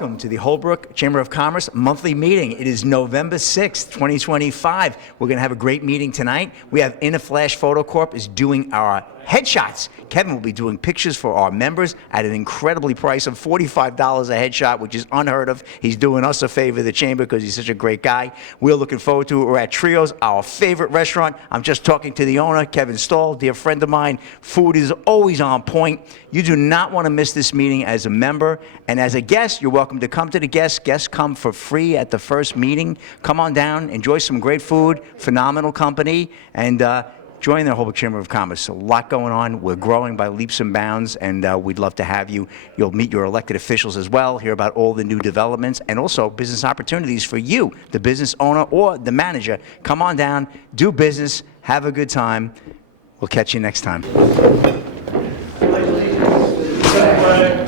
Welcome to the Holbrook Chamber of Commerce monthly meeting. It is November 6th, 2025. We're going to have a great meeting tonight. We have In a Flash Photo Corp is doing our headshots. Kevin will be doing pictures for our members at an incredibly price of $45 a headshot, which is unheard of. He's doing us a favor, the chamber, because he's such a great guy. We're looking forward to it. We're at Trios, our favorite restaurant. I'm just talking to the owner, Kevin Stahl, dear friend of mine. Food is always on point. You do not want to miss this meeting as a member. And as a guest, you're welcome to come to the guests. Guests come for free at the first meeting. Come on down, enjoy some great food, phenomenal company, and join the Holbrook Chamber of Commerce. A lot going on. We're growing by leaps and bounds, and we'd love to have you. You'll meet your elected officials as well, hear about all the new developments, and also business opportunities for you, the business owner or the manager. Come on down, do business, have a good time. We'll catch you next time.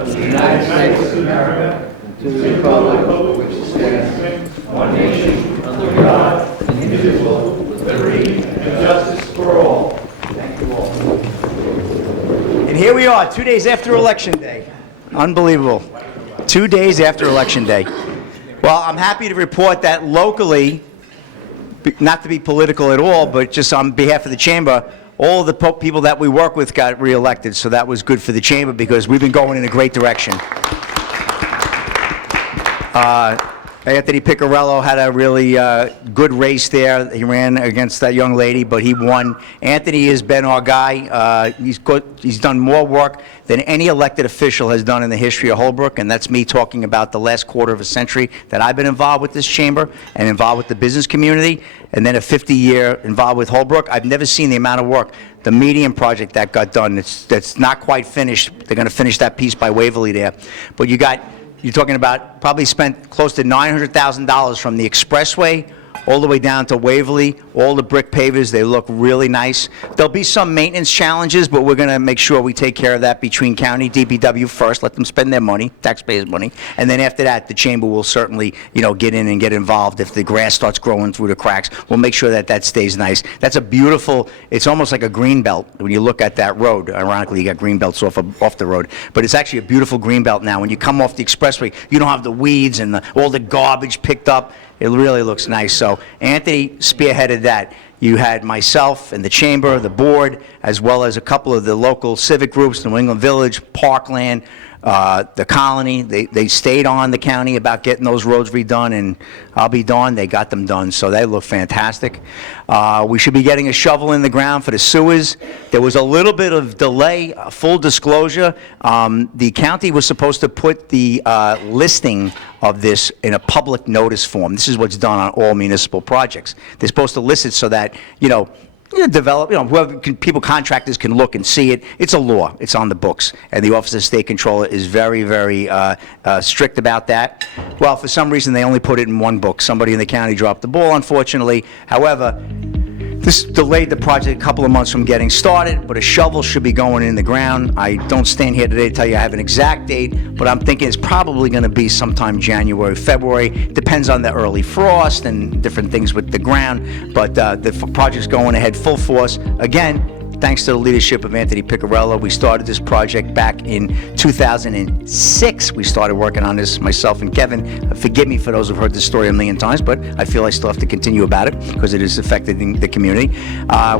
Of the United States of America, to the republic for which it stands, one nation, under God, indivisible, with liberty and justice for all. Thank you all. And here we are, 2 days after Election Day. Unbelievable. 2 days after Election Day. Well, I'm happy to report that locally, not to be political at all, but just on behalf of the chamber, all the people that we work with got reelected, so that was good for the chamber because we've been going in a great direction. Anthony Piccarello had a really good race there. He ran against that young lady, but he won. Anthony has been our guy. He's done more work than any elected official has done in the history of Holbrook, and that's me talking about the last quarter of a century that I've been involved with this chamber and involved with the business community, and then a 50-year involved with Holbrook. I've never seen the amount of work. The median project that got done, that's not quite finished. They're going to finish that piece by Waverly there. But you're talking about probably spent close to $900,000 from the expressway all the way down to Waverly, all the brick pavers. They look really nice. There'll be some maintenance challenges, but we're going to make sure we take care of that between county, DPW first, let them spend their money, taxpayers' money, and then after that, the chamber will certainly, get in and get involved. If the grass starts growing through the cracks, we'll make sure that that stays nice. That's a beautiful, it's almost like a green belt when you look at that road. Ironically, you got green belts off the road, but it's actually a beautiful green belt now. When you come off the expressway, you don't have the weeds and all the garbage picked up. It really looks nice. So Anthony spearheaded that. You had myself and the chamber, the board, as well as a couple of the local civic groups, New England Village, Parkland, the Colony. They stayed on the county about getting those roads redone, and I'll be darned, they got them done. So they look fantastic. We should be getting a shovel in the ground for the sewers. There was a little bit of delay, full disclosure. The county was supposed to put the listing of this in a public notice form. This is what's done on all municipal projects. They're supposed to list it so that, whoever contractors can look and see it. It's a law. It's on the books. And the Office of State Controller is very, very strict about that. Well, for some reason, they only put it in one book. Somebody in the county dropped the ball, unfortunately. However, this delayed the project a couple of months from getting started, but a shovel should be going in the ground. I don't stand here today to tell you I have an exact date, but I'm thinking it's probably going to be sometime January, February. Depends on the early frost and different things with the ground, but the project's going ahead full force. Again, thanks to the leadership of Anthony Piccarello. We started this project back in 2006. We started working on this, myself and Kevin. Forgive me for those who've heard this story a million times, but I feel I still have to continue about it because it has affected the community.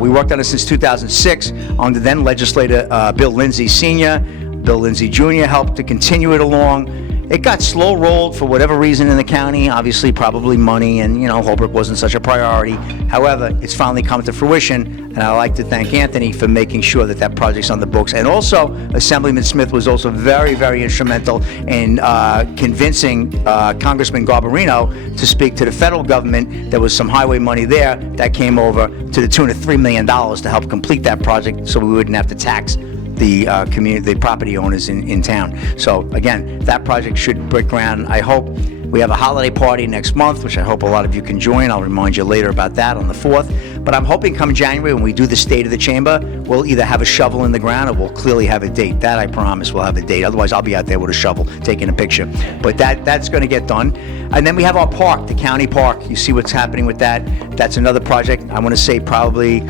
We worked on it since 2006 under then legislator Bill Lindsay Sr. Bill Lindsay Jr. helped to continue it along. It got slow rolled for whatever reason in the county, obviously probably money, and Holbrook wasn't such a priority. However, it's finally come to fruition, and I'd like to thank Anthony for making sure that that project's on the books. And also, Assemblyman Smith was also very, very instrumental in convincing Congressman Garbarino to speak to the federal government. There was some highway money there that came over to the tune of $3 million to help complete that project so we wouldn't have to tax the community, the property owners in town. So again, that project should break ground. I hope we have a holiday party next month, which I hope a lot of you can join. I'll remind you later about that on the 4th. But I'm hoping come January when we do the State of the Chamber, we'll either have a shovel in the ground or we'll clearly have a date. That I promise we'll have a date. Otherwise, I'll be out there with a shovel taking a picture. But that's going to get done. And then we have our park, the county park. You see what's happening with that. That's another project. I want to say probably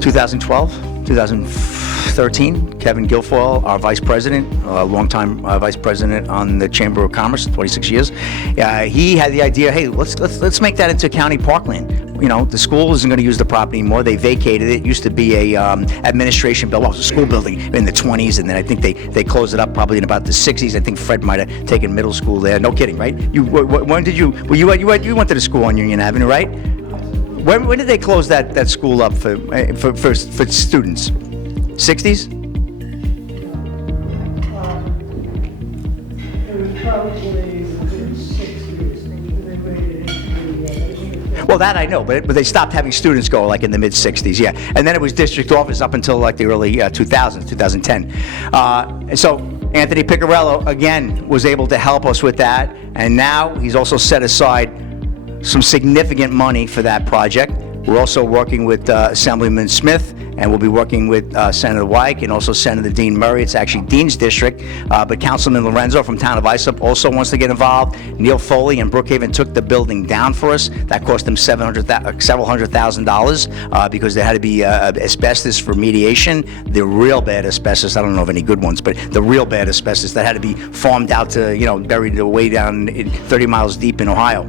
2012, 2015. 2013. Kevin Guilfoyle, our vice president, longtime vice president on the Chamber of Commerce, 26 years. He had the idea, hey, let's make that into county parkland. You know, the school isn't going to use the property anymore. They vacated it. It used to be a administration building. Well, it was a school building in the 20s, and then I think they closed it up probably in about the 60s. I think Fred might have taken middle school there. No kidding, right? When did you? Well, you went to the school on Union Avenue, right? When did they close that school up for students? 60s? It was probably within 6 years. They made it into Well, that I know, but they stopped having students go like in the mid 60s, yeah. And then it was district office up until like the early 2000s, 2010. And so Anthony Piccarello, again, was able to help us with that. And now he's also set aside some significant money for that project. We're also working with Assemblyman Smith, and we'll be working with Senator Wyke and also Senator Dean Murray. It's actually Dean's district, but Councilman Lorenzo from Town of Islip also wants to get involved. Neil Foley and Brookhaven took the building down for us. That cost them several $100,000 because there had to be asbestos for remediation. The real bad asbestos, I don't know of any good ones, but the real bad asbestos that had to be farmed out to, buried way down 30 miles deep in Ohio.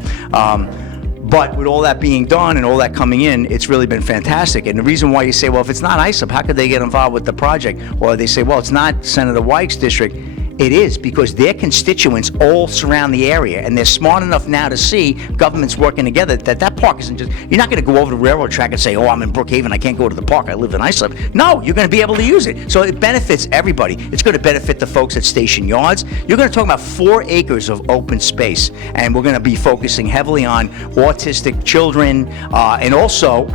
But with all that being done and all that coming in, it's really been fantastic. And the reason why you say, well, if it's not ISIP, how could they get involved with the project? Or they say, well, it's not Senator Wyke's district. It is, because their constituents all surround the area, and they're smart enough now to see governments working together that park isn't just, you're not going to go over the railroad track and say, oh, I'm in Brookhaven, I can't go to the park, I live in Islip. No, you're going to be able to use it. So it benefits everybody. It's going to benefit the folks at Station Yards. You're going to talk about 4 acres of open space, and we're going to be focusing heavily on autistic children and also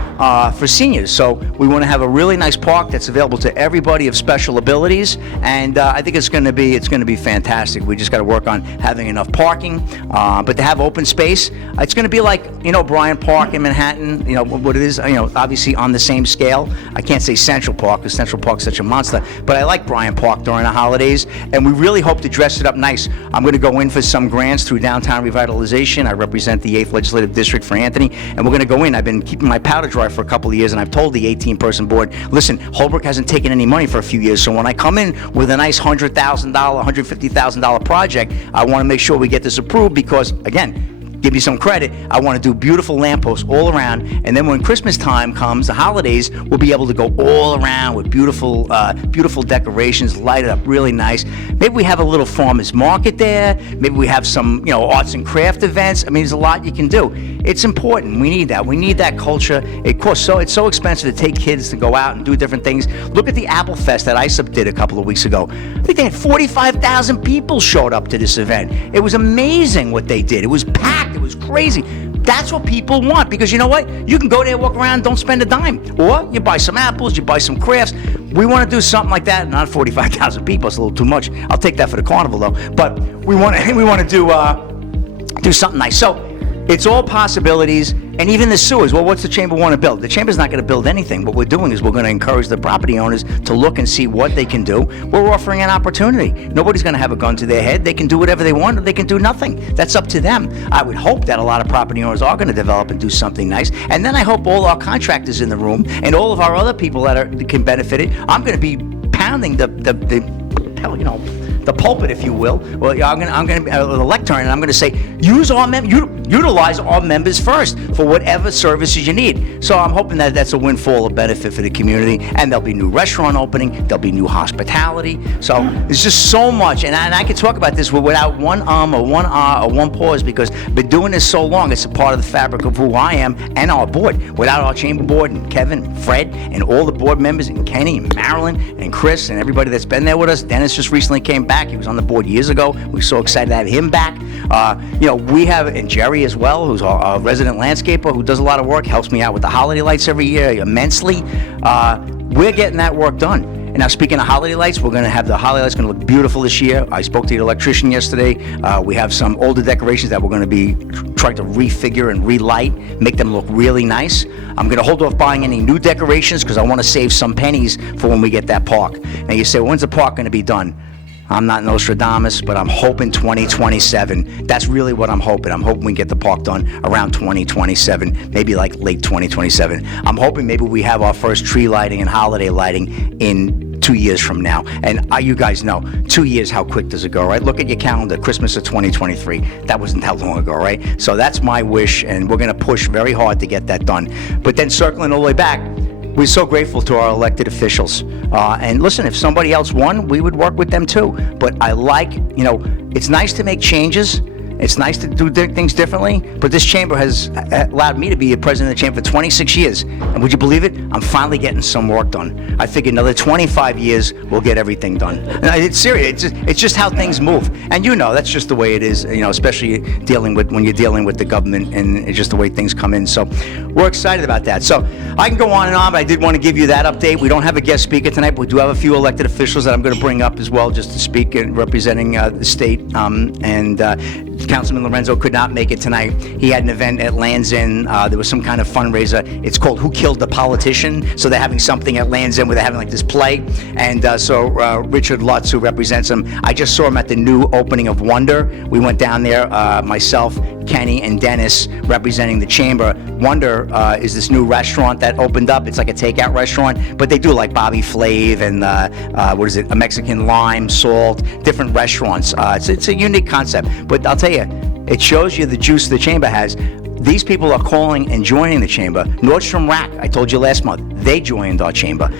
for seniors. So we want to have a really nice park that's available to everybody of special abilities, and I think it's going to be fantastic. We just got to work on having enough parking, but to have open space, it's going to be like, Bryant Park in Manhattan, what it is, obviously on the same scale. I can't say Central Park because Central Park's such a monster, but I like Bryant Park during the holidays, and we really hope to dress it up nice. I'm going to go in for some grants through downtown revitalization. I represent the 8th Legislative District for Anthony, and we're going to go in. I've been keeping my powder dry for a couple of years, and I've told the 18-person board, listen, Holbrook hasn't taken any money for a few years, so when I come in with a nice $100,000, $150,000 project, I want to make sure we get this approved because, again, give you some credit, I want to do beautiful lampposts all around, and then when Christmas time comes, the holidays, we'll be able to go all around with beautiful decorations, light it up really nice. Maybe we have a little farmer's market there, maybe we have some, arts and craft events. I mean, there's a lot you can do. It's important. We need that culture. It costs it's so expensive to take kids to go out and do different things. Look at the Apple Fest that ISIP did a couple of weeks ago. I think they had 45,000 people showed up to this event. It was amazing what they did. It was packed. It was crazy. That's what people want, because you know what? You can go there, walk around, don't spend a dime. Or you buy some apples, you buy some crafts. We want to do something like that. Not 45,000 people. It's a little too much. I'll take that for the carnival, though. But we want to do something nice. So it's all possibilities, and even the sewers. Well, what's the chamber want to build? The chamber's not going to build anything. What we're doing is we're going to encourage the property owners to look and see what they can do. We're offering an opportunity. Nobody's going to have a gun to their head. They can do whatever they want, or they can do nothing. That's up to them. I would hope that a lot of property owners are going to develop and do something nice, and then I hope all our contractors in the room and all of our other people that can benefit it. I'm going to be pounding the pulpit, if you will. Well, I'm going to the lectern, and I'm going to say, utilize our members first for whatever services you need. So I'm hoping that that's a windfall of benefit for the community, and there'll be new restaurant opening, there'll be new hospitality. So there's just so much, and I can talk about this without one or one or one pause, because I've been doing this so long. It's a part of the fabric of who I am and our board. Without our chamber board and Kevin, and Fred, and all the board members, and Kenny, and Marilyn, and Chris, and everybody that's been there with us. Dennis just recently came back. He was on the board years ago. We're so excited to have him back. We have, and Jerry as well, who's our resident landscaper, who does a lot of work, helps me out with the holiday lights every year immensely. We're getting that work done. And now, speaking of holiday lights, we're going to have the holiday lights going to look beautiful this year. I spoke to the electrician yesterday. We have some older decorations that we're going to be trying to refigure and relight, make them look really nice. I'm going to hold off buying any new decorations because I want to save some pennies for when we get that park. Now, you say, when's the park going to be done? I'm not Nostradamus, but I'm hoping 2027. That's really what I'm hoping. I'm hoping we get the park done around 2027, maybe like late 2027. I'm hoping maybe we have our first tree lighting and holiday lighting in 2 years from now. And you guys know, 2 years, how quick does it go, right? Look at your calendar, Christmas of 2023. That wasn't that long ago, right? So that's my wish, and we're going to push very hard to get that done. But then circling all the way back, we're so grateful to our elected officials. And listen, if somebody else won, we would work with them too. But I like, it's nice to make changes. It's nice to do things differently, but this chamber has allowed me to be a president of the chamber for 26 years. And would you believe it? I'm finally getting some work done. I figure another 25 years, we'll get everything done. It's serious. It's just how things move. And that's just the way it is, especially when you're dealing with the government, and it's just the way things come in. So we're excited about that. So I can go on and on, but I did want to give you that update. We don't have a guest speaker tonight, but we do have a few elected officials that I'm going to bring up as well, just to speak and representing the state. Councilman Lorenzo could not make it tonight. He had an event at Land's End. There was some kind of fundraiser. It's called Who Killed the Politician? So they're having something at Land's End where they're having like this play. And so Richard Lutz, who represents him, I just saw him at the new opening of Wonder. We went down there, myself, Kenny, and Dennis, representing the chamber. Wonder is this new restaurant that opened up. It's like a takeout restaurant, but they do like Bobby Flav and a Mexican lime, salt, different restaurants. It's a unique concept, but I'll tell you, it shows you the juice the chamber has. These people are calling and joining the chamber. Nordstrom Rack, I told you last month, they joined our chamber.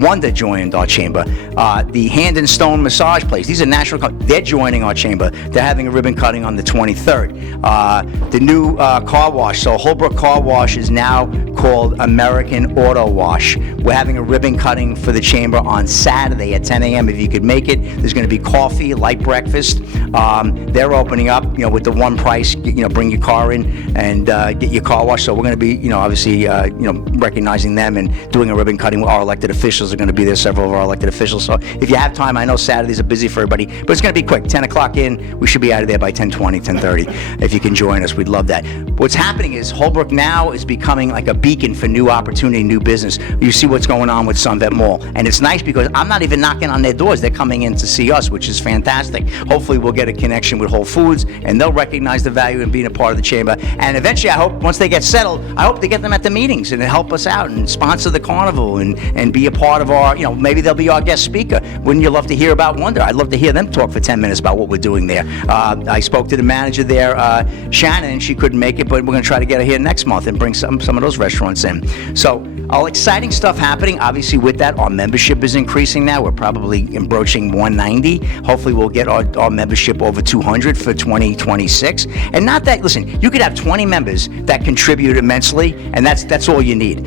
Wonder joined our chamber. The Hand and Stone Massage Place, these are national, they're joining our chamber. They're having a ribbon cutting on the 23rd. The new car wash, so Holbrook Car Wash is now called American Auto Wash. We're having a ribbon cutting for the chamber on Saturday at 10 a.m. If you could make it, there's going to be coffee, light breakfast. They're opening up, with the one price, bring your car in and get your car washed. So we're going to be, obviously, recognizing them and doing a ribbon cutting. Our elected officials are going to be there, several of our elected officials. So if you have time, I know Saturdays are busy for everybody, but it's going to be quick. 10 o'clock in, we should be out of there by 10:20, 10:30. If you can join us, we'd love that. What's happening is Holbrook now is becoming like a beacon for new opportunity, new business. You see what's going on with Sunvet Mall, and it's nice because I'm not even knocking on their doors. They're coming in to see us, which is fantastic. Hopefully we'll get a connection with Whole Foods, and they'll recognize the value in being a part of the chamber. And eventually, I hope, once they get settled, I hope to get them at the meetings and to help us out and sponsor the carnival and be a part of our, maybe they'll be our guest speaker. Wouldn't you love to hear about Wonder? I'd love to hear them talk for 10 minutes about what we're doing there. I spoke to the manager there, Shannon, and she couldn't make it, but we're going to try to get her here next month and bring some of those restaurants in. So, all exciting stuff happening. Obviously, with that, our membership is increasing now. We're probably broaching 190. Hopefully, we'll get our membership over 200 for 2026. And not that, listen, you could have 20 members that contribute immensely, and that's all you need.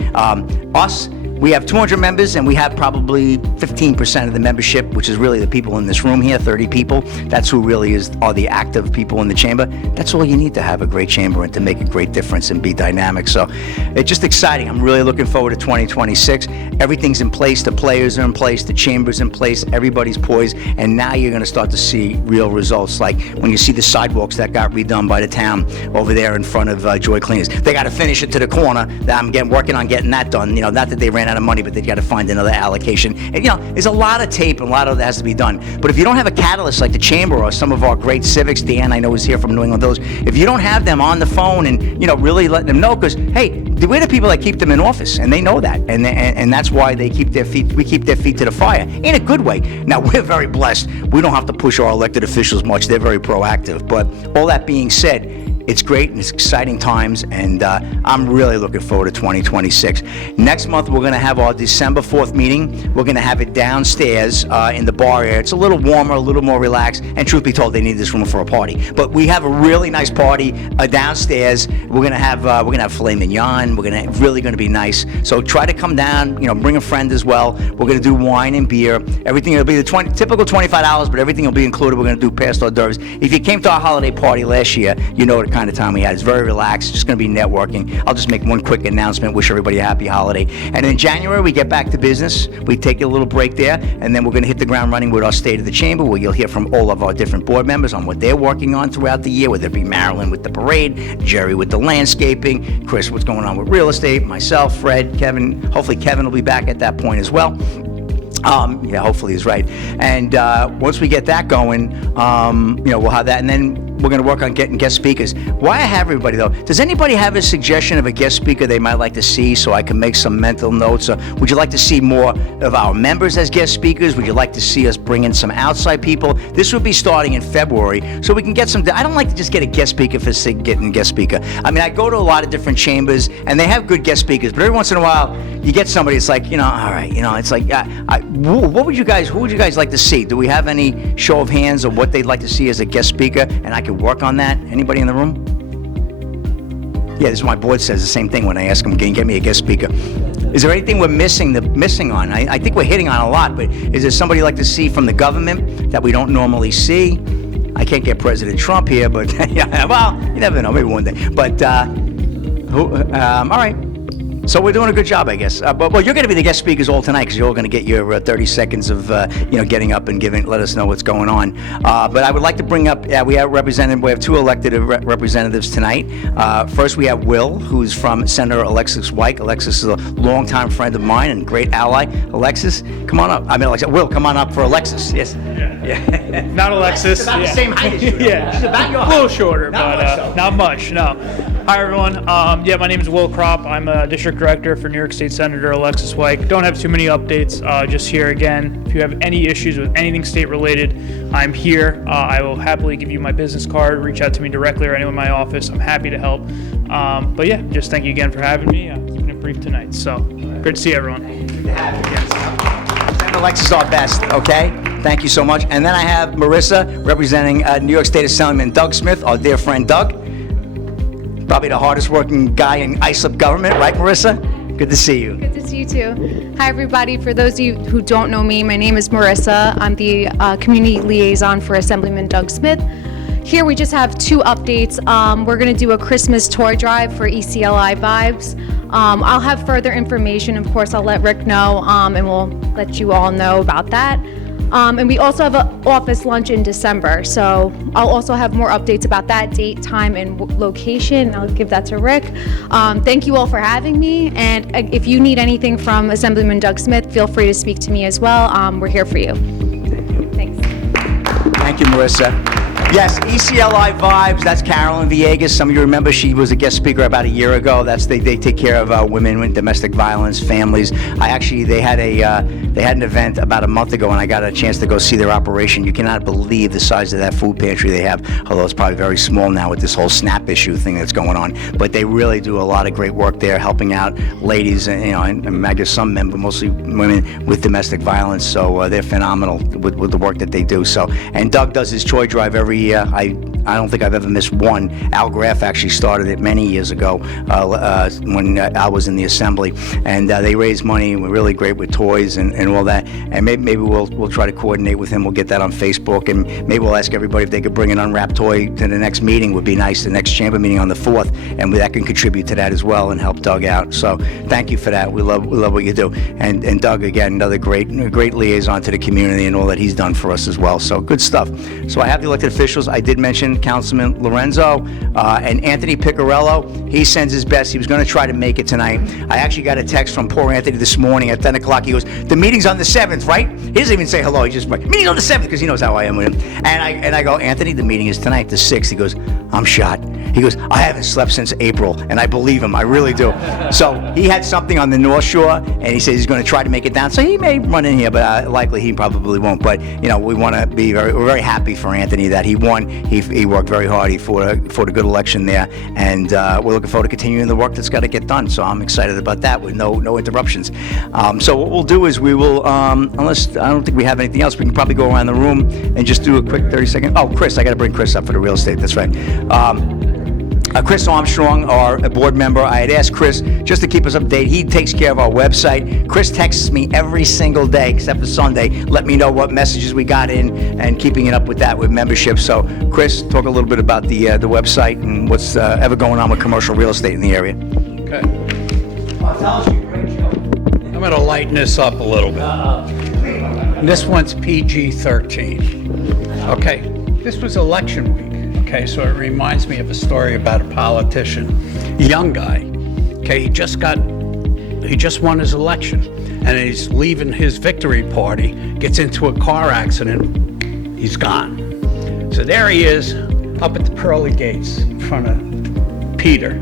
We have 200 members, and we have probably 15% of the membership, which is really the people in this room here, 30 people. That's who really are the active people in the chamber. That's all you need to have a great chamber and to make a great difference and be dynamic. So it's just exciting. I'm really looking forward to 2026. Everything's in place. The players are in place. The chamber's in place. Everybody's poised. And now you're going to start to see real results, like when you see the sidewalks that got redone by the town over there in front of Joy Cleaners. They got to finish it to the corner. I'm working on getting that done. Not that they ran out of money, but they've got to find another allocation. And there's a lot of tape and a lot of that has to be done. But if you don't have a catalyst like the chamber or some of our great civics, Dan, I know is here from New England Village, if you don't have them on the phone and really let them know, because hey, we're the people that keep them in office, and they know that, and that's why we keep their feet to the fire in a good way. Now we're very blessed. We don't have to push our elected officials much. They're very proactive. But all that being said, it's great and it's exciting times, and I'm really looking forward to 2026. Next month, we're going to have our December 4th meeting. We're going to have it downstairs in the bar area. It's a little warmer, a little more relaxed, and truth be told, they need this room for a party. But we have a really nice party downstairs. We're going to have filet mignon. Really going to be nice. So try to come down. Bring a friend as well. We're going to do wine and beer. Everything will be the typical $25, but everything will be included. We're going to do past hors d'oeuvres. If you came to our holiday party last year, you know the kind of time we had. It's very relaxed. It's just going to be networking. I'll just make one quick announcement. Wish everybody a happy holiday. And in January, we get back to business. We take a little break there, and then we're going to hit the ground running with our State of the Chamber, where you'll hear from all of our different board members on what they're working on throughout the year, whether it be Marilyn with the parade, Jerry with the landscaping, Chris, what's going on with real estate, myself, Fred, Kevin. Hopefully Kevin will be back at that point as well. Hopefully he's right. And once we get that going, we'll have that. And then we're going to work on getting guest speakers. Why I have everybody, though, does anybody have a suggestion of a guest speaker they might like to see so I can make some mental notes? Or would you like to see more of our members as guest speakers? Would you like to see us bring in some outside people? This would be starting in February, so we can get some. I don't like to just get a guest speaker for getting a guest speaker. I mean, I go to a lot of different chambers, and they have good guest speakers, but every once in a while, you get somebody, it's like, all right, it's like, who would you guys like to see? Do we have any show of hands of what they'd like to see as a guest speaker, and I could work on that? Anybody in the room? Yeah, this is what my board says, the same thing when I ask them, can you get me a guest speaker? Is there anything we're missing on? I think we're hitting on a lot, but is there somebody you'd like to see from the government that we don't normally see? I can't get President Trump here, but yeah, well, you never know, maybe one day. But, all right. So we're doing a good job, I guess. But you're going to be the guest speakers all tonight because you're all going to get your 30 seconds of getting up and let us know what's going on. But I would like to bring up, we have two elected representatives tonight. First, we have Will, who's from Senator Alexis White. Alexis is a longtime friend of mine and great ally. Alexis, come on up. I mean, Alexis, Will, come on up for Alexis. Yes. Yeah. Not Alexis. She's about the same height as you. Yeah. She's about your height. A little shorter, but not much. No. Hi, everyone. My name is Will Kropp. I'm a district director for New York State Senator Alexis White. Don't have too many updates. Just here again. If you have any issues with anything state-related, I'm here. I will happily give you my business card. Reach out to me directly or anyone in my office. I'm happy to help. But yeah, just thank you again for having me. Keeping it brief tonight. So great to see everyone. Good to have you. Yes. Senator Alexis is our best. Okay. Thank you so much. And then I have Marissa representing New York State Assemblyman Doug Smith, our dear friend Doug. Probably the hardest working guy in ISLIP government, right, Marissa? Good to see you. Good to see you too. Hi, everybody. For those of you who don't know me, my name is Marissa. I'm the community liaison for Assemblyman Doug Smith. Here we just have two updates. We're going to do a Christmas toy drive for ECLI Vibes. I'll have further information. Of course, I'll let Rick know, and we'll let you all know about that. And we also have an office lunch in December, so I'll also have more updates about that date, time, and location. I'll give that to Rick. Thank you all for having me, and if you need anything from Assemblyman Doug Smith, feel free to speak to me as well. We're here for you. Thanks. Thank you, Marissa. Yes, ECLI Vibes, that's Carolyn Villegas. Some of you remember she was a guest speaker about a year ago. They take care of women with domestic violence, families. They had an event about a month ago, and I got a chance to go see their operation. You cannot believe the size of that food pantry they have, although it's probably very small now with this whole SNAP issue thing that's going on. But they really do a lot of great work there, helping out ladies, and I guess some men, but mostly women with domestic violence. So they're phenomenal with the work that they do. So, and Doug does his toy drive every year. I don't think I've ever missed one. Al Graff actually started it many years ago when Al was in the assembly, and they raise money, and we're really great with toys and all that. And maybe we'll try to coordinate with him. We'll get that on Facebook, and maybe we'll ask everybody if they could bring an unwrapped toy to the next meeting. Would be nice. The next chamber meeting on the 4th, and that can contribute to that as well and help Doug out. So thank you for that. We love what you do. And Doug, again, another great liaison to the community and all that he's done for us as well. So good stuff. So I have the elected officials. I did mention Councilman Lorenzo and Anthony Piccarello. He sends his best. He was going to try to make it tonight. I actually got a text from poor Anthony this morning at 10 o'clock. He goes, the meeting's on the 7th, right? He doesn't even say hello. He just, meeting's on the 7th, because he knows how I am with him. And I go, Anthony, the meeting is tonight, the 6th. He goes, I'm shot. He goes, I haven't slept since April. And I believe him. I really do. So he had something on the North Shore, and he says he's going to try to make it down. So he may run in here, but likely he probably won't. But, we want to be we're very happy for Anthony that he won. He worked very hard. He fought a good election there. And we're looking forward to continuing the work that's got to get done. So I'm excited about that with no interruptions. So what we'll do is we will, unless I don't think we have anything else, we can probably go around the room and just do a quick 30-second. Oh, Chris, I got to bring Chris up for the real estate. That's right. Chris Armstrong, our board member, I had asked Chris just to keep us updated. He takes care of our website. Chris texts me every single day, except for Sunday, let me know what messages we got in and keeping it up with that with membership. So, Chris, talk a little bit about the website and what's ever going on with commercial real estate in the area. Okay. I'm going to lighten this up a little bit. And this one's PG-13. Okay. This was election week. Okay, so it reminds me of a story about a politician, a young guy. Okay, he just won his election, and he's leaving his victory party, gets into a car accident, he's gone. So there he is up at the pearly gates in front of Peter.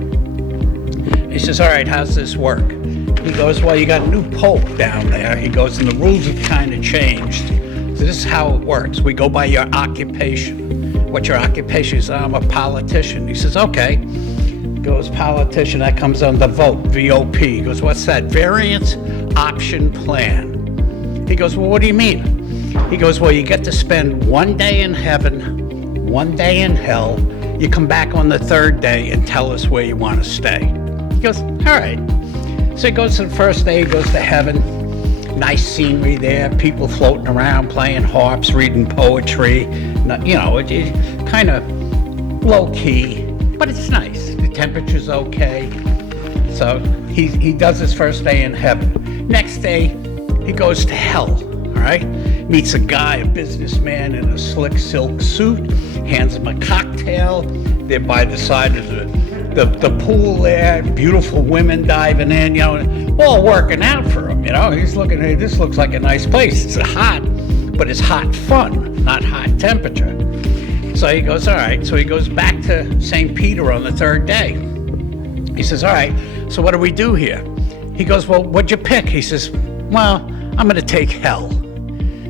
He says, all right, how's this work? He goes, well, you got a new pope down there. He goes, and the rules have kind of changed. So this is how it works. We go by your occupation. What your occupation is? I'm a politician. He says, okay. He goes, politician, that comes under vote, VOP. He goes, what's that? Variance Option Plan. He goes, well, what do you mean? He goes, well, you get to spend 1 day in heaven, 1 day in hell. You come back on the third day and tell us where you want to stay. He goes, all right. So he goes to the first day, he goes to heaven. Nice scenery there, people floating around, playing harps, reading poetry. You know, it kind of low key, but it's nice. The temperature's okay. So he does his first day in heaven. Next day, he goes to hell, all right? Meets a guy, a businessman in a slick silk suit, hands him a cocktail. They're by the side of the pool there, beautiful women diving in, you know, all working out for him, you know. He's looking, hey, this looks like a nice place. It's hot, but it's hot fun, not hot temperature. So he goes, all right. So he goes back to St. Peter on the third day. He says, all right, so what do we do here? He goes, well, what'd you pick? He says, well, I'm gonna take hell.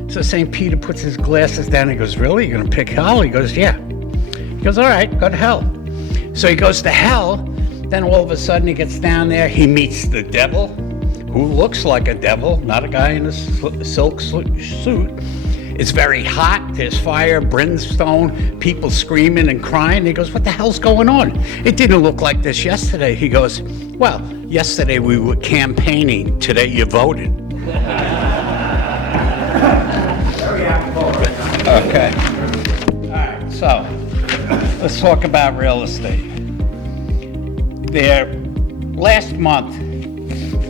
So St. Peter puts his glasses down. He goes, really? You're gonna pick hell? He goes, yeah. He goes, all right, go to hell. So he goes to hell. Then all of a sudden he gets down there. He meets the devil, who looks like a devil, not a guy in a silk suit. It's very hot. There's fire, brimstone, people screaming and crying. He goes, what the hell's going on? It didn't look like this yesterday. He goes, well, yesterday we were campaigning. Today you voted. Okay. All right, so let's talk about real estate. Last month,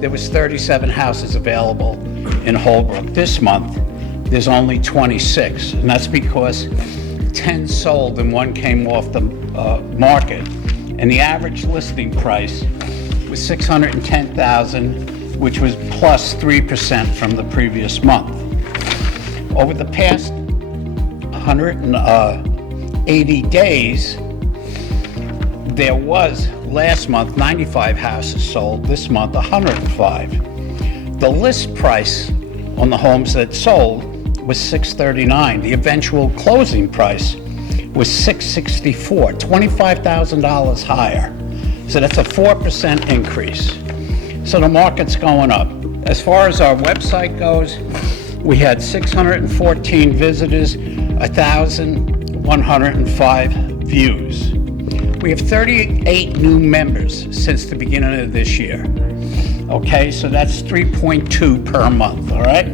there was 37 houses available in Holbrook. This month, there's only 26, and that's because 10 sold and 1 came off the market. And the average listing price was $610,000, which was plus 3% from the previous month. Over the past 180 days, there was last month 95 houses sold, this month 105. The list price on the homes that sold was $639. The eventual closing price was $664, $25,000 higher. So that's a 4% increase. So the market's going up. As far as our website goes, we had 614 visitors, 1,105 views. We have 38 new members since the beginning of this year. Okay, so that's 3.2 per month, all right?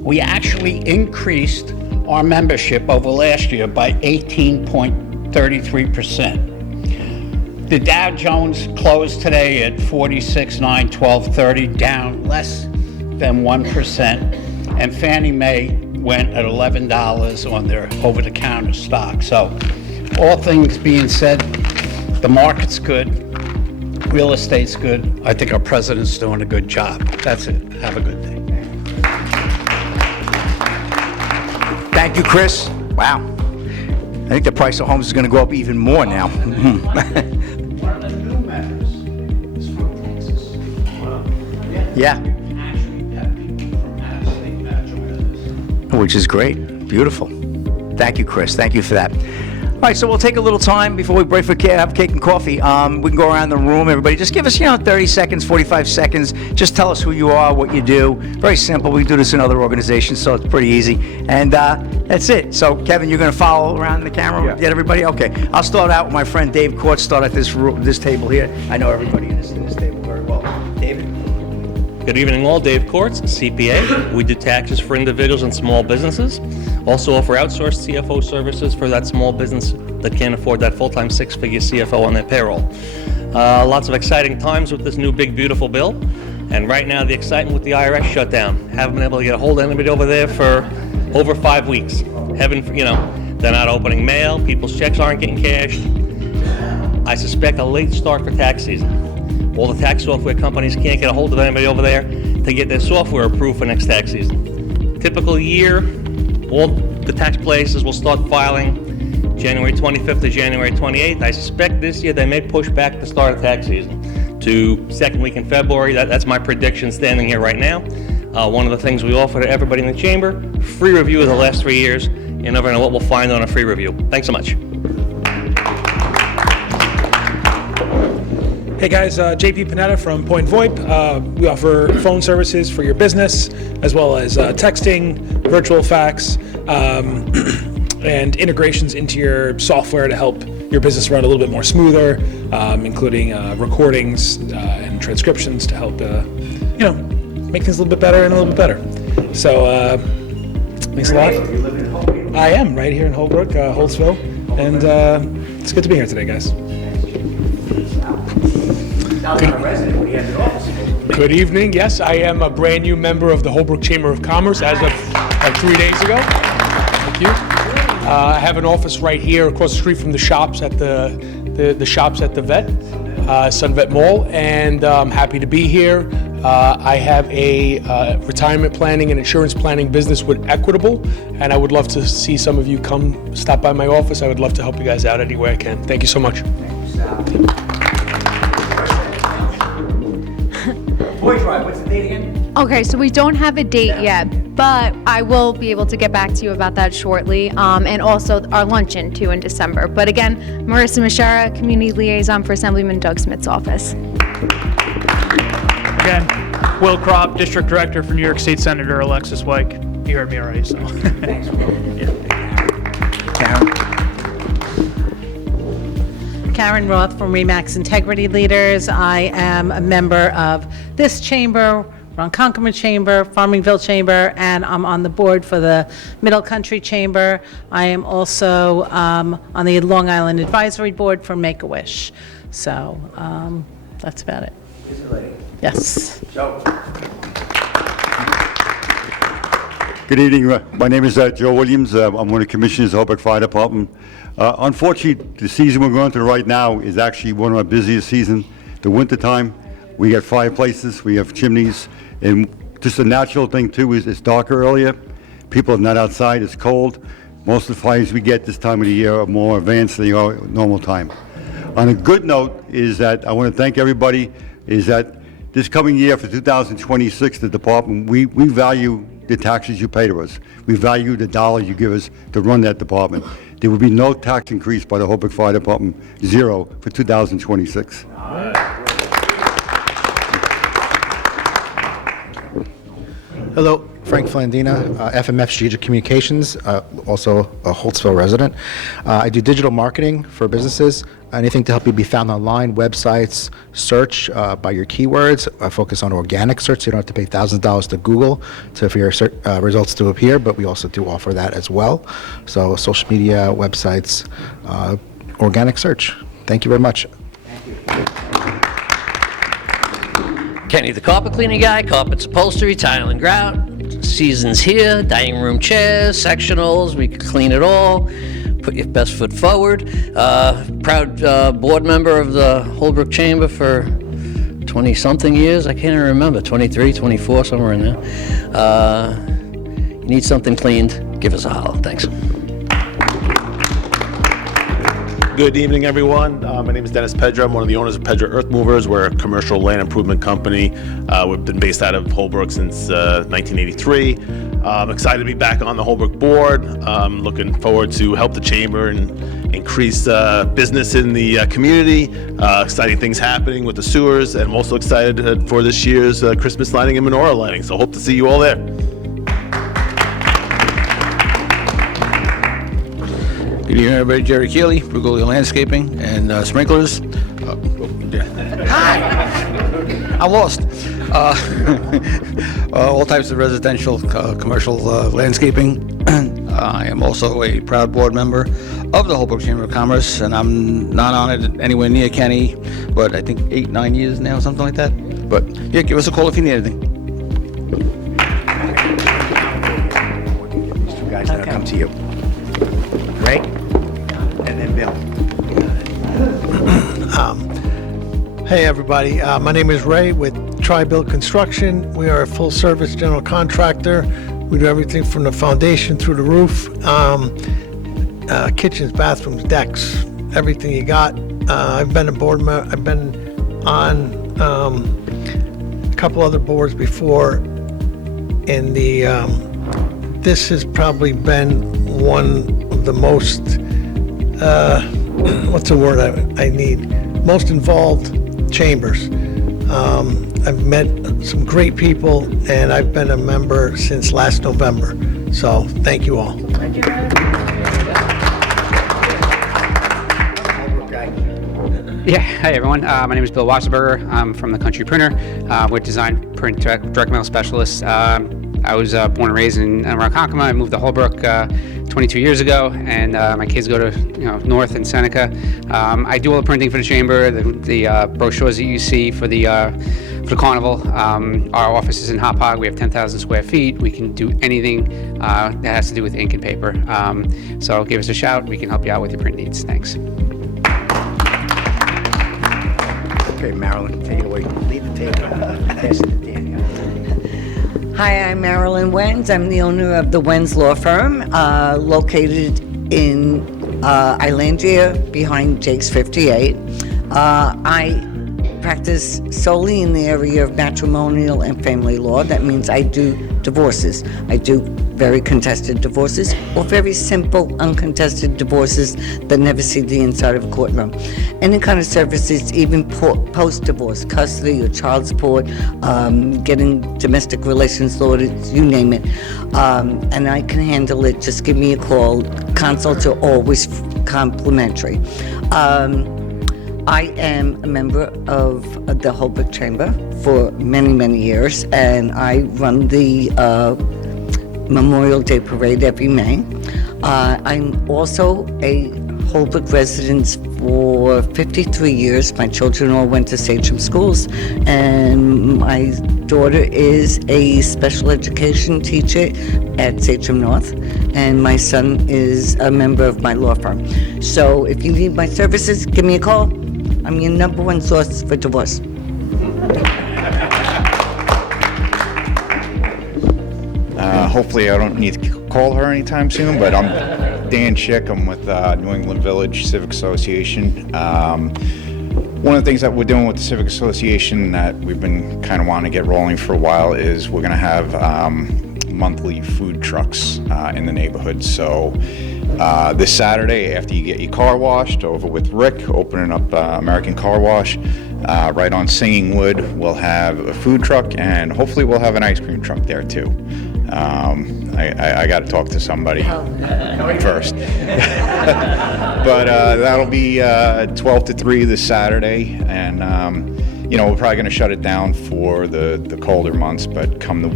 We actually increased our membership over last year by 18.33%. The Dow Jones closed today at 46,912.30, down less than 1%, and Fannie Mae went at $11 on their over-the-counter stock. So, all things being said, the market's good, real estate's good. I think our president's doing a good job. That's it. Have a good day. Thank you, Chris. Wow. I think the price of homes is going to go up even more now. One of the new members is from Texas. Yeah, Actually, have people from out of state that join us. which is great. Beautiful. Thank you, Chris. Thank you for that. All right, so we'll take a little time before we break for have cake and coffee. We can go around the room, everybody. Just give us, 30 seconds, 45 seconds. Just tell us who you are, what you do. Very simple. We do this in other organizations, so it's pretty easy. And that's it. So, Kevin, you're going to follow around the camera? Yeah. Get everybody? Okay. I'll start out with my friend Dave Court. Start at this table here. I know everybody in this table very well. David? Good evening all, Dave Courts, CPA. We do taxes for individuals and small businesses. Also offer outsourced CFO services for that small business that can't afford that full-time six-figure CFO on their payroll. Lots of exciting times with this new big beautiful bill. And right now the excitement with the IRS shutdown. Haven't been able to get a hold of anybody over there for over 5 weeks. They're not opening mail, people's checks aren't getting cashed. I suspect a late start for tax season. All the tax software companies can't get a hold of anybody over there to get their software approved for next tax season. Typical year, all the tax places will start filing January 25th to January 28th. I suspect this year they may push back the start of tax season to second week in February. That's my prediction standing here right now. One of the things we offer to everybody in the chamber, free review of the last 3 years. You never know what we'll find on a free review. Thanks so much. Hey guys, JP Panetta from Point VoIP. We offer phone services for your business, as well as texting, virtual fax, and integrations into your software to help your business run a little bit more smoother, including recordings and transcriptions to help, make things a little bit better and a little bit better. So, thanks a lot. You live in Holbrook? I am right here in Holbrook, Holtzville, and it's good to be here today, guys. Good evening. Yes, I am a brand new member of the Holbrook Chamber of Commerce as of 3 days ago. Thank you. I have an office right here across the street from the shops at the shops at the Vet, Sunvet Mall, and I'm happy to be here. I have a retirement planning and insurance planning business with Equitable, and I would love to see some of you come stop by my office. I would love to help you guys out any way I can. Thank you so much. What's the date again? Okay, so we don't have a date yet, but I will be able to get back to you about that shortly, and also our luncheon too in December. But again, Marissa Mishara, Community Liaison for Assemblyman Doug Smith's office. Again, Will Kropp, District Director for New York State Senator Alexis Wyke. You heard me already, so. Thanks, Will. Karen? Karen Roth from Remax Integrity Leaders. I am a member of this chamber, Ronkonkoma Chamber, Farmingville Chamber, and I'm on the board for the Middle Country Chamber. I am also on the Long Island Advisory Board for Make-A-Wish. So that's about it. Yes. Good evening. My name is Joe Williams. I'm one of the commissioners of the Holbrook Fire Department. Unfortunately, the season we're going through right now is actually one of our busiest seasons. The winter time, we got fireplaces, we have chimneys, and just a natural thing too is it's darker earlier. People are not outside, it's cold. Most of the fires we get this time of the year are more advanced than they are normal time. On a good note is that I want to thank everybody, is that this coming year for 2026, the department, we value the taxes you pay to us. We value the dollar you give us to run that department. There will be no tax increase by the Holbrook Fire Department, zero, for 2026. Hello, Frank Flandina, FMF Strategic Communications, also a Holtzville resident. I do digital marketing for businesses, anything to help you be found online, websites, search by your keywords. I focus on organic search, so you don't have to pay thousands of dollars to Google for your results to appear, but we also do offer that as well. So social media, websites, organic search. Thank you very much. Kenny, the carpet cleaning guy, carpets, upholstery, tile and grout. Season's here, dining room chairs, sectionals, we can clean it all. Put your best foot forward. Proud board member of the Holbrook Chamber for 20-something years. I can't even remember, 23, 24, somewhere in there. You need something cleaned, give us a holler. Thanks. Good evening, everyone. My name is Dennis Pedra. I'm one of the owners of Pedra Earth Movers. We're a commercial land improvement company. We've been based out of Holbrook since 1983. I'm excited to be back on the Holbrook board. Looking forward to help the chamber and increase business in the community. Exciting things happening with the sewers, and I'm also excited for this year's Christmas lighting and menorah lighting. So hope to see you all there. Good evening, everybody. Jerry Keeley, Brugolia Landscaping and Sprinklers. Hi! I'm lost. All types of residential, commercial landscaping. I am also a proud board member of the Holbrook Chamber of Commerce, and I'm not on it anywhere near Kenny, but I think 8-9 years now, something like that. But yeah, give us a call if you need anything. These two guys that'll come to you. Ray? And then Bill. Hey everybody, my name is Ray with Tri-Build Construction. We are a full-service general contractor. We do everything from the foundation through the roof. kitchens, bathrooms, decks, everything you got. I've been a board member. I've been on a couple other boards before. And this has probably been one of the most, what's the word I need? Most involved chambers. I've met some great people, and I've been a member since last November. So thank you all. Thank you, Yeah, hi everyone. My name is Bill Wasserberger. I'm from the Country Printer. We're design print direct mail specialists. I was born and raised in Ronkonkoma. I moved to Holbrook 22 years ago, and my kids go to North and Seneca. I do all the printing for the chamber, the brochures that you see for the carnival. Our office is in Hauppauge. We have 10,000 square feet. We can do anything that has to do with ink and paper. So give us a shout. We can help you out with your print needs. Thanks. Okay, Marilyn, take it away. Lead the table. Pass it to Daniel. Hi, I'm Marilyn Wenz. I'm the owner of the Wenz Law Firm, located in Islandia behind Jake's 58. I practice solely in the area of matrimonial and family law. That means I do divorces. I do very contested divorces or very simple, uncontested divorces that never see the inside of a courtroom. Any kind of services, even post-divorce, custody or child support, getting domestic relations law, you name it. And I can handle it. Just give me a call. Consults are always complimentary. I am a member of the Holbrook Chamber for many, many years, and I run the Memorial Day Parade every May. I'm also a Holbrook resident for 53 years. My children all went to Sachem schools, and my daughter is a special education teacher at Sachem North, and my son is a member of my law firm. So if you need my services, give me a call. I'm your #1 source for divorce. Hopefully I don't need to call her anytime soon, but I'm Dan Schick. I'm with New England Village Civic Association. One of the things that we're doing with the Civic Association that we've been kind of wanting to get rolling for a while is we're going to have monthly food trucks in the neighborhood. So this Saturday, after you get your car washed, over with Rick, opening up American Car Wash, right on Singing Wood, we'll have a food truck, and hopefully we'll have an ice cream truck there too. I got to talk to somebody first. But that'll be 12 to 3 this Saturday, and we're probably going to shut it down for the colder months, but come the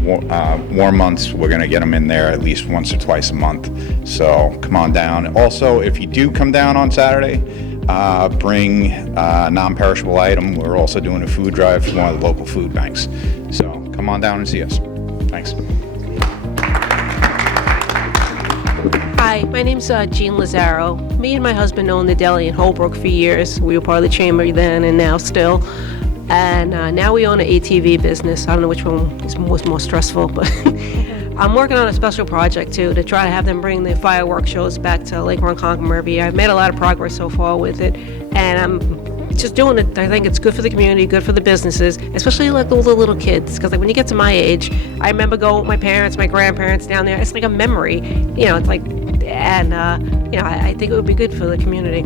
warm months, we're going to get them in there at least once or twice a month. So come on down. Also, if you do come down on Saturday, bring a non-perishable item. We're also doing a food drive for one of the local food banks. So come on down and see us. Thanks. Hi, my name's Jean Lazaro. Me and my husband owned the deli in Holbrook for years. We were part of the chamber then and now still. And now we own an ATV business. I don't know which one was more stressful, but I'm working on a special project too to try to have them bring the fireworks shows back to Lake Ronkonkoma every year. I've made a lot of progress so far with it, and I'm just doing it. I think it's good for the community, good for the businesses, especially like all the little kids. Because like when you get to my age, I remember going with my parents, my grandparents down there. It's like a memory, it's like, and I think it would be good for the community.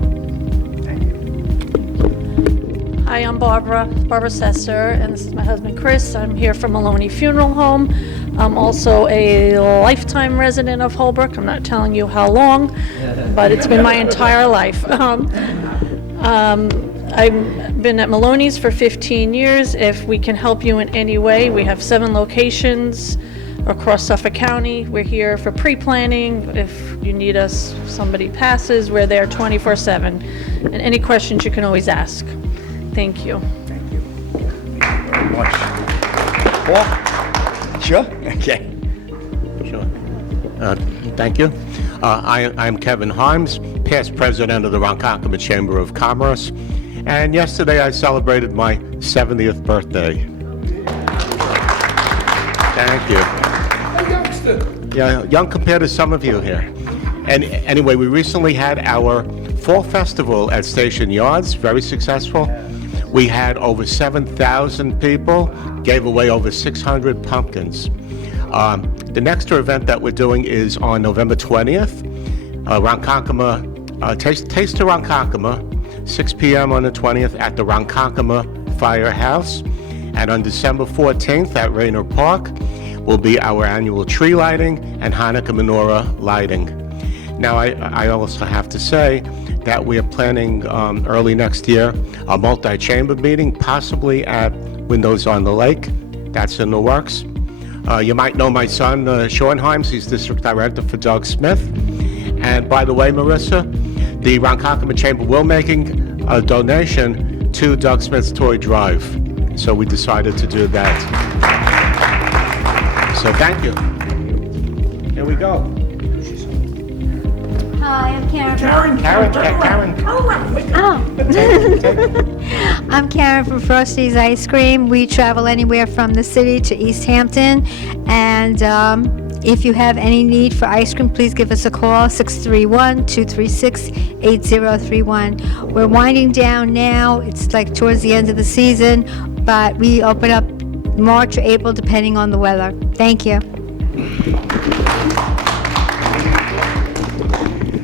Hi, I'm Barbara Sesser, and this is my husband Chris. I'm here from Maloney Funeral Home. I'm also a lifetime resident of Holbrook. I'm not telling you how long, but it's been my entire life. I've been at Maloney's for 15 years. If we can help you in any way, we have 7 locations across Suffolk County. We're here for pre-planning. If you need us, somebody passes, we're there 24/7. And any questions you can always ask. Thank you. Thank you very much. Paul? Sure? Okay. Sure. Thank you. I'm Kevin Himes, past president of the Ronkonkoma Chamber of Commerce. And yesterday I celebrated my 70th birthday. Thank you. Yeah, young compared to some of you here. And anyway, we recently had our fall festival at Station Yards, very successful. We had over 7,000 people, gave away over 600 pumpkins. The next event that we're doing is on November 20th, Ronkonkoma, Taste of Ronkonkoma, 6 p.m. on the 20th at the Ronkonkoma Firehouse. And on December 14th at Rayner Park will be our annual tree lighting and Hanukkah menorah lighting. Now, I also have to say that we are planning early next year a multi-chamber meeting, possibly at Windows on the Lake. That's in the works. You might know my son, Sean Himes. He's District Director for Doug Smith. And by the way, Marissa, the Ronkonkoma Chamber will making a donation to Doug Smith's Toy Drive. So we decided to do that. So thank you. Here we go. Hi, I'm Karen. Karen. Oh. I'm Karen from Frosty's Ice Cream. We travel anywhere from the city to East Hampton. And if you have any need for ice cream, please give us a call, 631-236-8031. We're winding down now. It's like towards the end of the season, but we open up March or April, depending on the weather. Thank you.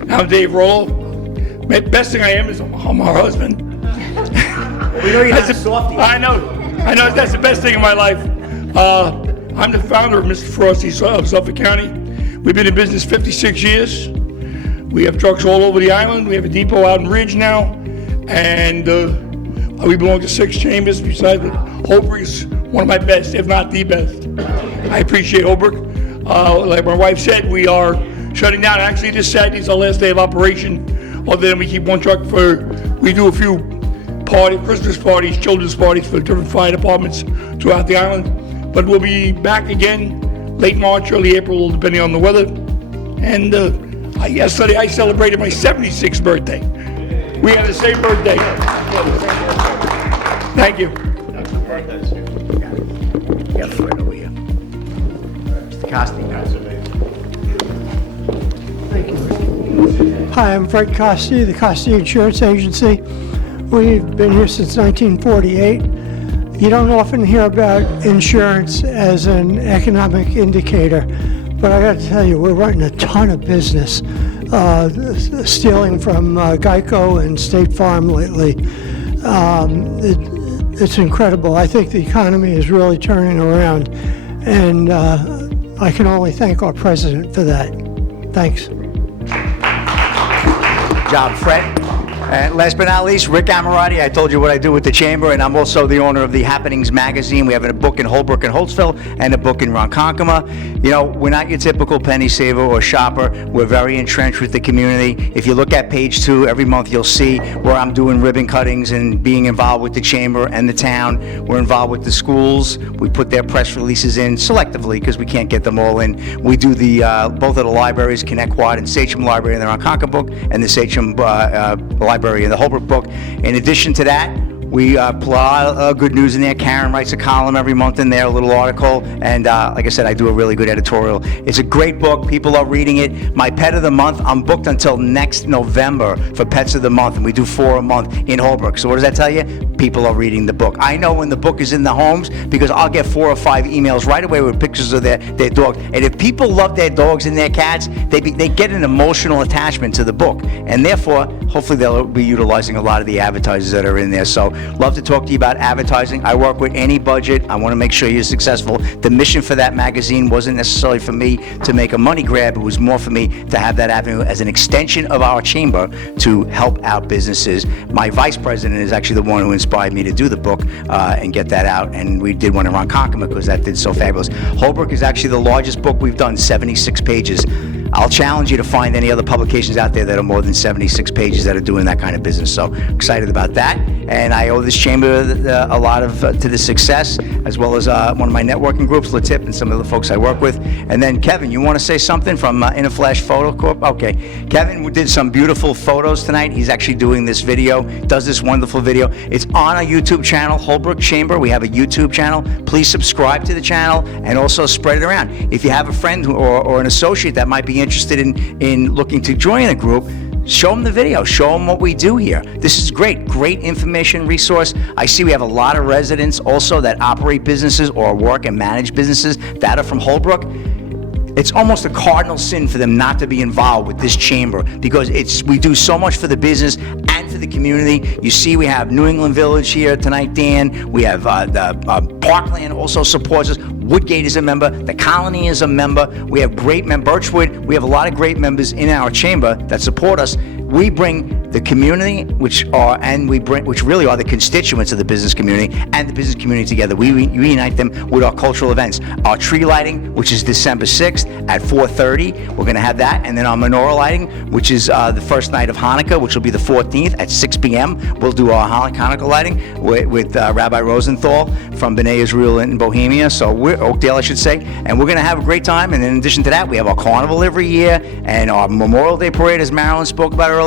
I'm Dave Rollo. Best thing I am is I'm her husband. We know you're not a softie. I know. That's the best thing in my life. I'm the founder of Mr. Frosty's of Suffolk County. We've been in business 56 years. We have trucks all over the island. We have a depot out in Ridge now. And we belong to 6 chambers. Besides, Holbrook is one of my best, if not the best. I appreciate Holbrook. Like my wife said, we are shutting down. Actually, this Saturday is our last day of operation. Other than we keep one truck we do a few Christmas parties, children's parties for different fire departments throughout the island. But we'll be back again late March, early April, depending on the weather. And yesterday I celebrated my 76th birthday. We had the same birthday. Thank you. Yeah, Fred over here. Mr. Costi. Hi, I'm Fred Costi, the Costi Insurance Agency. We've been here since 1948. You don't often hear about insurance as an economic indicator, but I got to tell you, we're running a ton of business, stealing from Geico and State Farm lately. It's incredible. I think the economy is really turning around, and I can only thank our president for that. Thanks. Good job, Fred. And last but not least, Rick Amorati. I told you what I do with the Chamber, and I'm also the owner of the Happenings magazine. We have a book in Holbrook and Holtzville and a book in Ronkonkoma. You know, we're not your typical penny saver or shopper. We're very entrenched with the community. If you look at page 2, every month you'll see where I'm doing ribbon cuttings and being involved with the Chamber and the town. We're involved with the schools. We put their press releases in selectively because we can't get them all in. We do the both of the libraries, Connecticut and Sachem Library in the Ronkonkoma book, and the Sachem Library in the Holbrook book. In addition to that, we put a lot of good news in there. Karen writes a column every month in there, a little article, and like I said, I do a really good editorial. It's a great book. People are reading it. My Pet of the Month, I'm booked until next November for Pets of the Month, and we do 4 a month in Holbrook. So what does that tell you? People are reading the book. I know when the book is in the homes because I'll get 4 or 5 emails right away with pictures of their dog. And if people love their dogs and their cats, they get an emotional attachment to the book, and therefore, hopefully they'll be utilizing a lot of the advertisers that are in there. So love to talk to you about advertising. I work with any budget. I want to make sure you're successful. The mission for that magazine wasn't necessarily for me to make a money grab. It was more for me to have that avenue as an extension of our chamber to help out businesses. My vice president is actually the one who inspired me to do the book and get that out. And we did one in Ronkonkoma because that did so fabulous. Holbrook is actually the largest book we've done, 76 pages. I'll challenge you to find any other publications out there that are more than 76 pages that are doing that kind of business. So excited about that. and I owe this chamber a lot of to the success, as well as one of my networking groups, Latip, and some of the folks I work with. And then Kevin, you want to say something from In a Flash Photo Corp? Okay, Kevin did some beautiful photos tonight. He's actually doing this video, does this wonderful video. It's on our YouTube channel, Holbrook Chamber. We have a YouTube channel. Please subscribe to the channel and also spread it around. If you have a friend or an associate that might be interested in looking to join a group, show them the video, show them what we do here. This is great information resource. I see we have a lot of residents also that operate businesses or work and manage businesses that are from Holbrook. It's almost a cardinal sin for them not to be involved with this chamber, because we do so much for the business and for the community. You see, we have New England Village here tonight, Dan. We have Parkland also supports us. Woodgate is a member. The Colony is a member. We have great members. Birchwood. We have a lot of great members in our chamber that support us. We bring the community, which really are the constituents of the business community, and the business community together. We reunite them with our cultural events. Our tree lighting, which is December 6th at 4:30. We're going to have that. And then our menorah lighting, which is the first night of Hanukkah, which will be the 14th at 6 p.m. We'll do our Hanukkah lighting with Rabbi Rosenthal from B'nai Israel in Bohemia, Oakdale, I should say. And we're going to have a great time. And in addition to that, we have our carnival every year and our Memorial Day parade, as Marilyn spoke about earlier.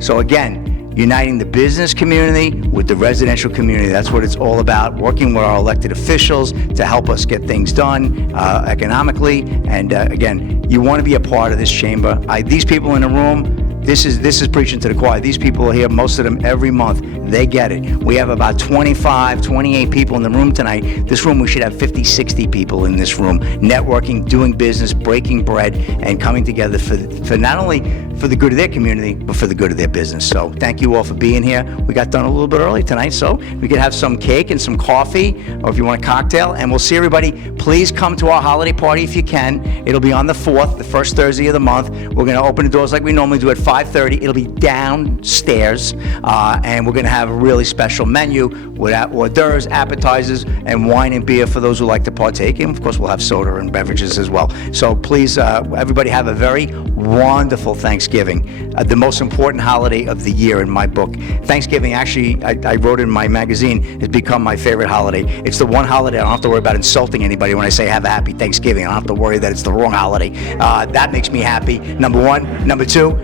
So again, uniting the business community with the residential community. That's what it's all about, working with our elected officials to help us get things done economically. And again, you want to be a part of this chamber. These people in the room, this is preaching to the choir. These people are here, most of them every month. They get it. We have about 25, 28 people in the room tonight. This room, we should have 50, 60 people in this room, networking, doing business, breaking bread, and coming together for not only for the good of their community, but for the good of their business. So thank you all for being here. We got done a little bit early tonight, so we could have some cake and some coffee, or if you want a cocktail, and we'll see everybody. Please come to our holiday party if you can. It'll be on the 4th, the first Thursday of the month. We're going to open the doors like we normally do at 5:30. It'll be downstairs, and we're going to have a really special menu with hors d'oeuvres, appetizers, and wine and beer for those who like to partake. And of course, we'll have soda and beverages as well. So please, everybody have a very wonderful Thanksgiving, the most important holiday of the year in my book. Thanksgiving, actually, I wrote in my magazine, has become my favorite holiday. It's the one holiday I don't have to worry about insulting anybody when I say have a happy Thanksgiving. I don't have to worry that it's the wrong holiday. That makes me happy, number one. Number two,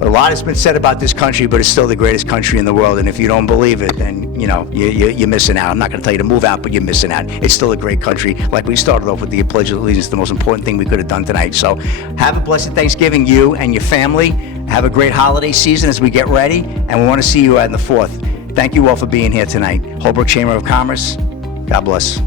a lot has been said about this country, but it's still the greatest country in the world. And if you don't believe it, then you're missing out. I'm not going to tell you to move out, but you're missing out. It's still a great country. Like we started off with the Pledge of Allegiance, the most important thing we could have done tonight. So have a blessed Thanksgiving, you and your family. Have a great holiday season as we get ready, and we want to see you on the 4th. Thank you all for being here tonight. Holbrook Chamber of Commerce, God bless.